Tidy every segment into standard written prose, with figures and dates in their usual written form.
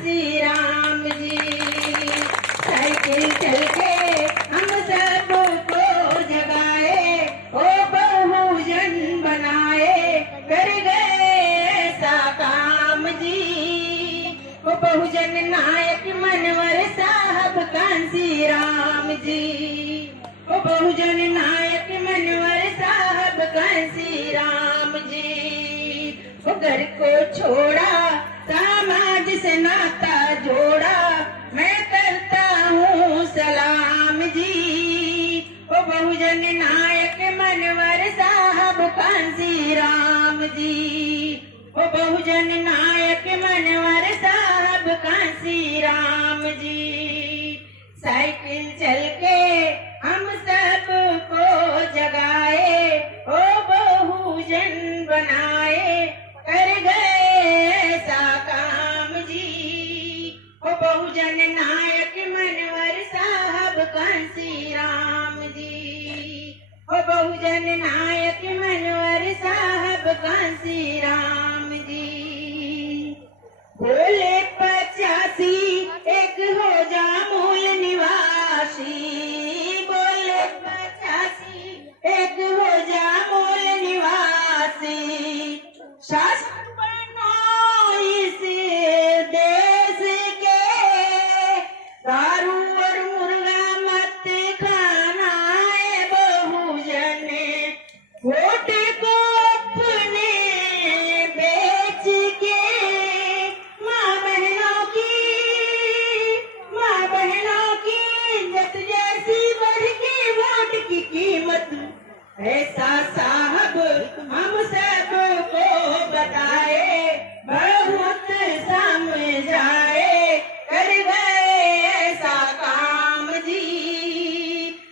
Kansi Ram ji. Cycle चल के हम सबको जगाए, ओ बहुजन बनाए, कर गए ऐसा काम जी। ओ बहुजन नायक मनवर साहब कांसी राम जी। ओ बहुजन नायक मनवर साहब कांसी राम जी। वो घर को छोड़ा, समाज से नाता जोड़ा, मैं करता हूँ सलाम जी। ओ बहुजन नायक मनवर साहब कांसी राम जी। ओ बहुजन नायक मनवर साहब कांसी राम जी। साइकिल चल के हम सबको जगाए, ओ बहुजन बनाए, कर गए ऐसा काम जी। ओ बहुजन नायक मनवर साहब कांसी राम जी। ओ बहुजन नायक मनवर साहब कांसी राम जी। बोले 85 एक हो जा मूल निवासी, बोले 85 एक हो जा मूल निवासी, शासक बनो इस देश के, दारू और मुर्गा मत खाना है बहुजन, वोट को अपने बेच के, माँ बहनों की इज्जत जैसी बढ़ के वोट की कीमत, ऐसा साहब हम सबको बताए, बहुत समझाए, कर गए ऐसा काम जी।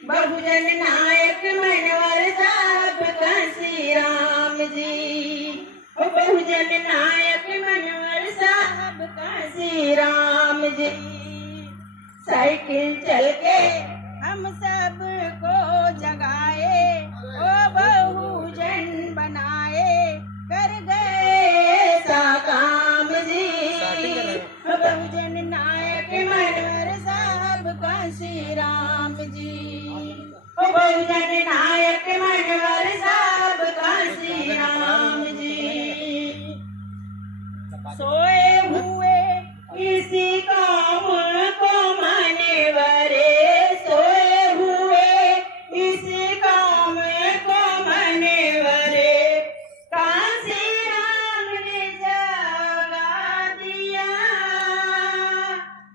बहुजन नायक मनवर साहब कांसी राम जी। ओ बहुजन नायक मनवर साहब कांसी राम जी। साइकिल चल के हम सबको जगाए, ओ बहुजन बनाए, कर गए ऐसा काम जी। ओ बहुजन नायक मनवर साहब कांसी राम जी। ओ बहुजन नायक मनवर साहब कांसी राम जी। सोए हुए इसी काम को माने वाले, सोए हुए इसी काम को माने वाले, कांसी राम ने जगा दिया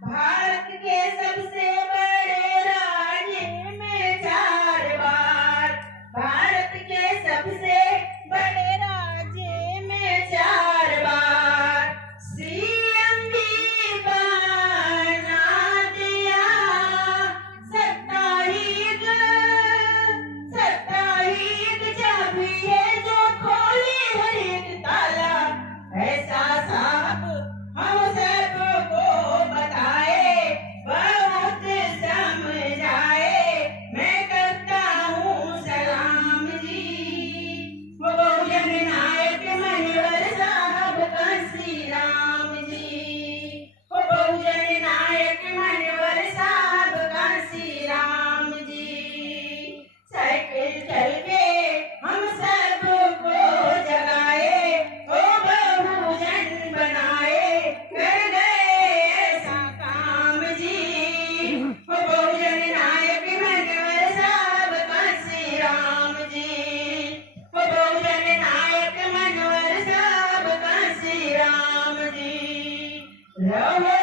भारत के सबसे बड़े राज्य में 4 बार, भारत के सबसे बड़े राज्य में 4 बार, सीएम भी बना दिया, सत्ताहीन चाबी है जो खोली हर एक ताला, ऐसा साहब हम सबको बताए, बहुत समझाए, मैं करता हूँ सलाम जी। वो बहुजन नायक मनवर साहब कांसी राम जी। वो बहुजन नायक मनवर साहब कांसी राम जी। साइकिल चल के हम सबको जगाए, ओ बहुजन बनाए, कर गए ऐसा काम जी। ओ बहुजन नायक मनवर साहब कांसी राम जी। ओ बहुजन नायक मनवर साहब कांसी राम जी। रहो